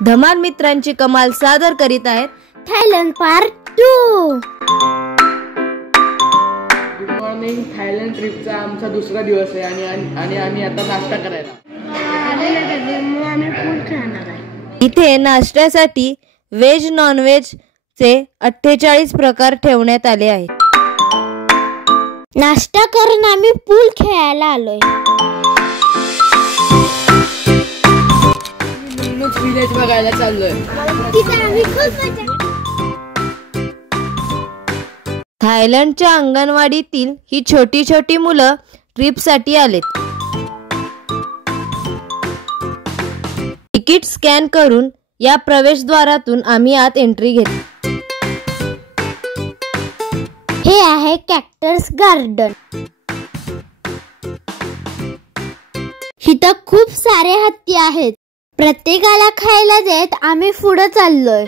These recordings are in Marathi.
धमाल मित्रांची कमाल सादर करीत आहेत Thailand part 2। Good morning. Thailand ट्रिपचा आमचा दुसरा दिवस आहे आणि आम्ही आता नाश्ता करायला इथे नाश्त्यासाठी व्हेज नॉन व्हेज चे 48 प्रकार ठेवण्यात आले आहेत। नाश्ता करून आम्ही पूल खेळायला आलोय। विलेज बघायला चाललोय। थायलंडच्या अंगणवाडीतील ही छोटी छोटी मुलं ट्रिप साठी आलेत। तिकीट स्कॅन करून या प्रवेशद्वारातून आम्ही आत एंट्री घेतली। हे आहे कॅक्टस गार्डन। इथं खूप सारे हत्ती आहेत। प्रत्येकाला खायला देत आम्ही पुढे चाललोय।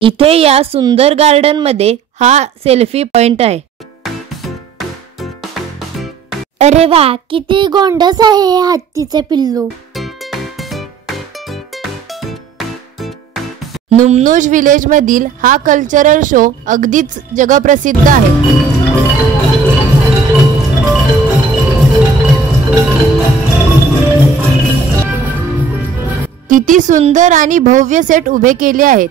इथे या सुंदर गार्डन मध्ये हा सेल्फी पॉइंट आहे। अरे वा, किती गोंडस आहे हे हत्तीचे पिल्लू। नुमनुज विलेज मधील हा कल्चरल शो अगदीच जगप्रसिद्ध आहे। किती सुंदर आणि भव्य सेट उभे केले आहेत।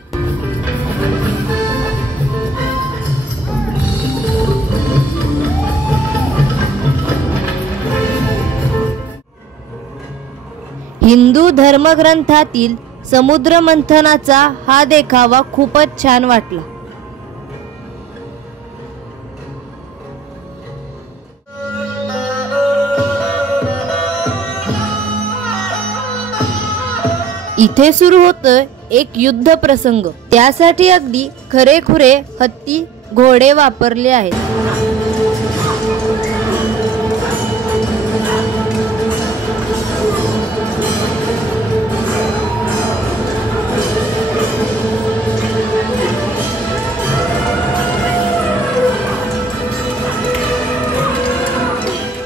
हिंदू धर्मग्रंथातील समुद्र मंथनाचा हा देखावा खूपच छान वाटला। इथे सुरू होतं एक युद्ध प्रसंग। त्यासाठी अगदी खरेखुरे हत्ती घोडे वापरले आहेत।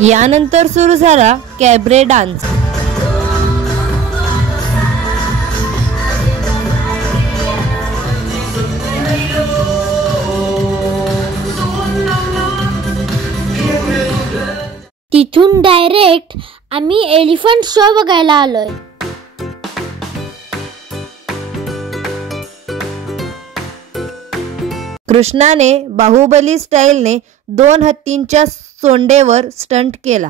यानंतर सुरू झाला कॅबरे डान्स। तिथून डायरेक्ट आम्ही एलिफंट शो बघायला आलोय। कृष्णाने बाहुबली स्टाईलने 2 हत्तींच्या सोंडेवर स्टंट केला।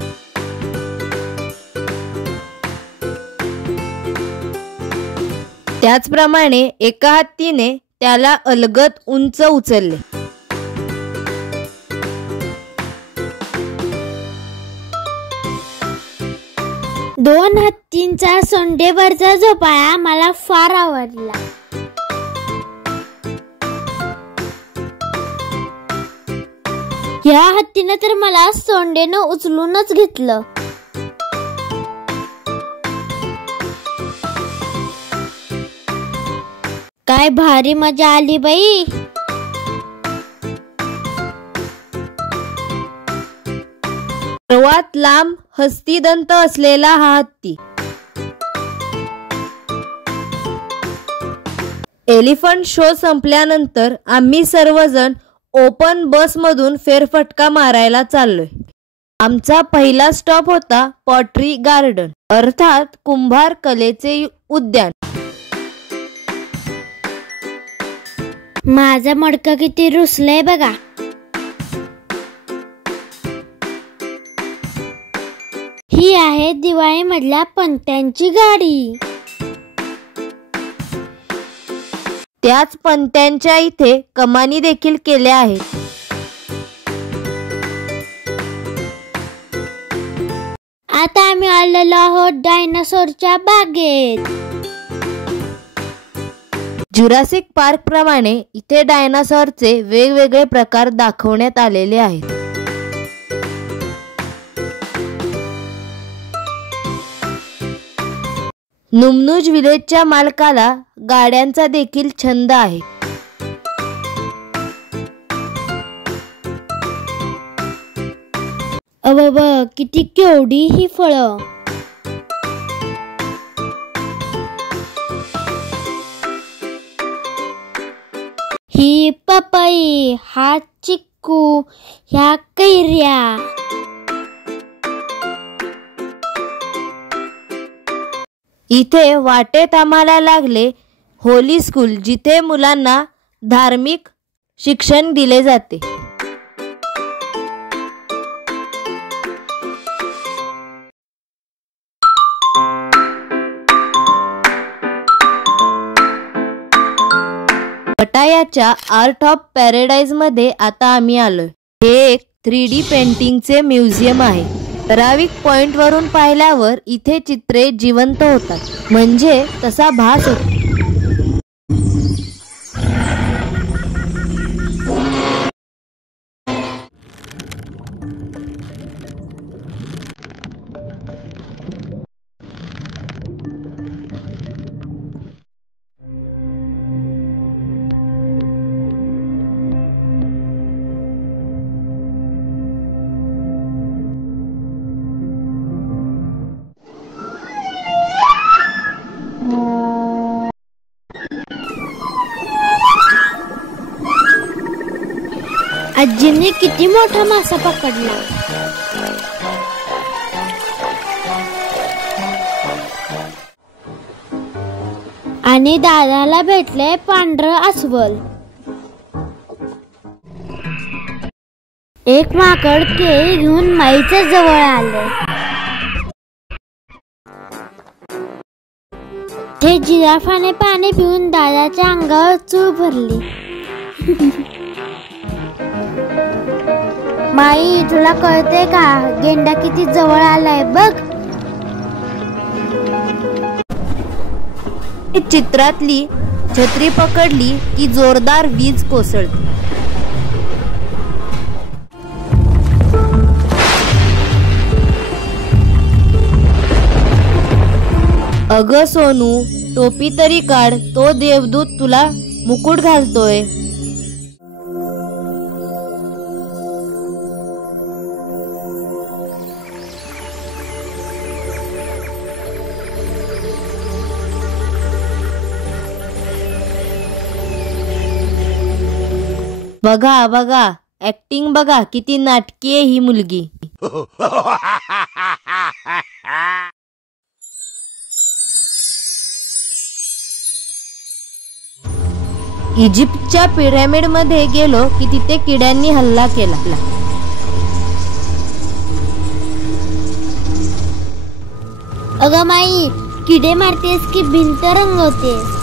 त्याचप्रमाणे एका हत्तीने त्याला अलगद उंच उचलले। दोन हत्तींचा सोंडेवरचा झोपाळा मला फार आवडला। या हत्तीने तर मला सोंडेनं उचलूनच घेतलं। काय भारी मजा आली बाई। सर्वात लांब हस्तिदंत असलेला हा हत्ती। एलिफंट शो संपल्यानंतर आम्ही सर्वजण ओपन बस मधून फेरफटका मारायला चाललोय। आमचा पहिला स्टॉप होता पॉटरी गार्डन, अर्थात कुंभार कलेचे उद्यान। माझं मडकं किती रुसलंय बघा। ही आहे दिवाळी मधल्या पंत्यांची गाडी। त्याच पंत्यांच्या इथे कमानी देखील केल्या आहेत। आता आम्ही आलेलो आहोत डायनासोरच्या बागेत। जुरासिक पार्क प्रमाणे इथे डायनासॉरचे वेगवेगळे प्रकार दाखवण्यात आलेले आहेत। नुमनुज विलेजच्या मालकाला गाड्यांचा देखील छंद आहे। अबब, किती केवढी ही फळं. ही पपई, हा चिक्कू, ह्या कैऱ्या. इथे वाटेत आम्हाला लागले होली स्कूल, जिथे मुलांना धार्मिक शिक्षण दिले जाते. पटायाच्या आर्ट ऑफ पॅराडाईज मध्ये आता आम्ही आलोय. हे एक 3D पेंटिंगचे म्युझियम आहे. ठराविक पॉइंट वरून पाहिल्यावर इथे चित्रे जिवंत होतात, म्हणजे तसा भास होतो. आजीने किती मोठा मासा पकडला. आणि दादाला भेटले पांढरं अस्वल. एक माकड केळी घेऊन माईच्या जवळ आले. ते जिराफाने पाणी पिऊन दादाच्या अंगावर चूळ भरली. माई, तुला कळते का, गेंडा किती जवळ आलाय बघ. चित्रातली छत्री पकडली की जोरदार वीज कोसळते. अगं सोनू, टोपी तरी काढ, तो देवदूत तुला मुकुट घालतोय. बघा बघा, ऍक्टिंग बघा, किती नाटकी आहे ही मुलगी. इजिप्तच्या पिरॅमिड मध्ये गेलो की तिथे किड्यांनी हल्ला केला. अगं माई, किडे मारतेस की भिंत रंगवतेस?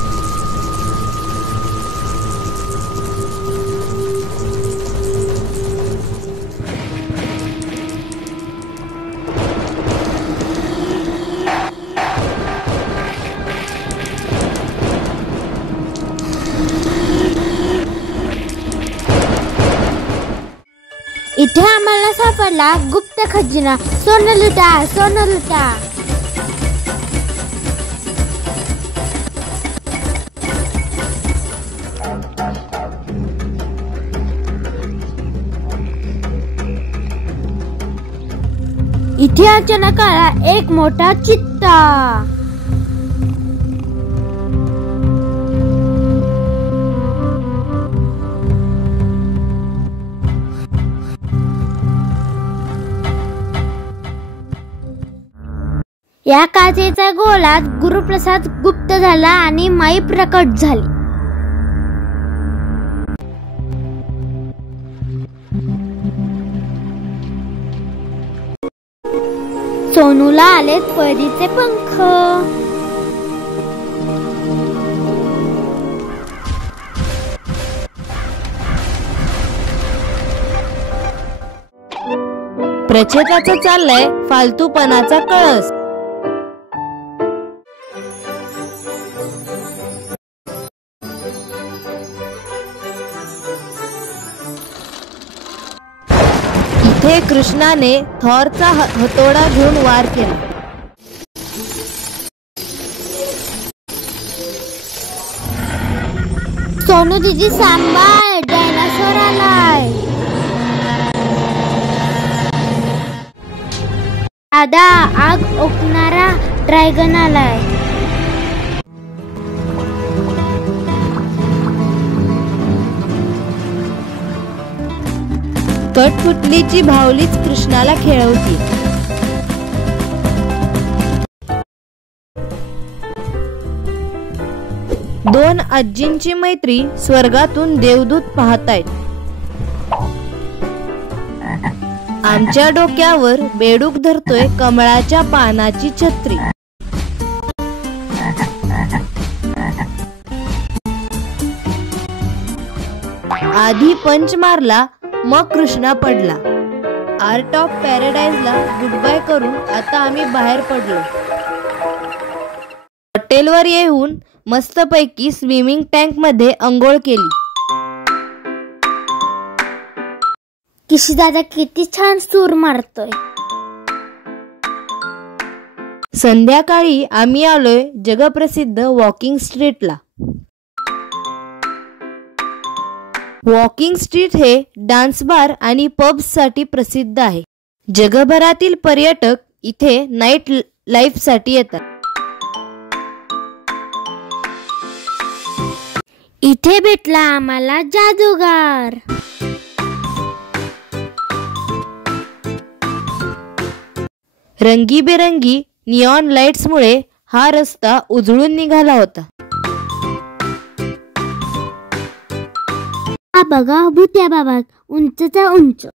इथे आम्हाला सापडला गुप्त खजिना. सोनं लुटा, सोनं लुटा. इथे अचानक आला एक मोठा चित्ता. या काचेच्या गोलात गुरुप्रसाद गुप्त झाला आणि माई प्रकट झाली. सोनूला आलेत परीचे पंख. प्रचेताचा चाललाय फालतूपणाचा कळस. इथे कृष्णाने थॉरचा हतोडा घेऊन वार केला. सोनू दीदी सांभाळ, डायनासोर आलाय. दादा, आग ओकणारा ड्रॅगन आलाय. कठपुतलीची भावलीच कृष्णाला खेळवती. दोन आजींची मैत्री स्वर्गातून देवदूत पाहतायत. आमच्या डोक्यावर बेडूक धरतोय कमळाच्या पानाची छत्री. आधी पंच मारला, मग कृष्णा पडला. आर्ट ऑफ पॅराडाईजला गुड बाय करून आता आम्ही बाहेर पडलो. हॉटेलवर येऊन मस्तपैकी स्विमिंग टँक मध्ये अंघोळ केली. किशी दादा किती छान सूर मारतोय. संध्याकाळी आम्ही आलोय जगप्रसिद्ध वॉकिंग स्ट्रीटला. वॉकिंग स्ट्रीट हे डान्स बार आणि पब्स साठी प्रसिद्ध आहे. जगभरातील पर्यटक इथे नाईट लाईफ साठी येतात. इथे भेटला आम्हाला जादूगार. रंगीबेरंगी निऑन लाईट्समुळे हा रस्ता उजळून निघाला होता. हा बघा भूत्या बाबा, उंचचा उंच.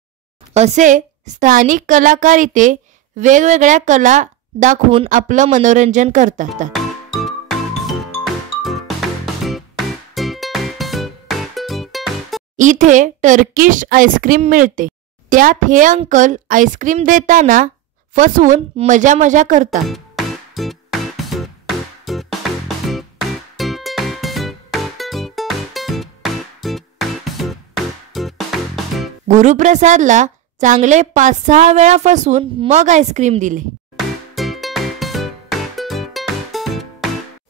असे स्थानिक कलाकार इथे वेगवेगळ्या कला दाखवून आपलं मनोरंजन करतात. इथे टर्किश आईस्क्रीम मिळते. त्यात हे अंकल आईस्क्रीम देताना फसवून मजा करतात. गुरुप्रसादला चांगले 5-6 वेळा फसवून मग आईस्क्रीम दिले.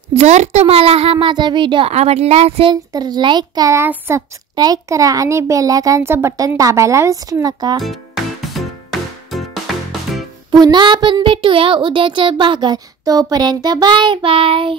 जर तुम्हाला हा माझा व्हिडिओ आवडला असेल तर लाईक करा, सबस्क्राईब करा आणि बेल आयकॉनचं बटन दाबायला विसरू नका. पुन्हा आपण भेटूया उद्याच्या भागात. तोपर्यंत बाय बाय.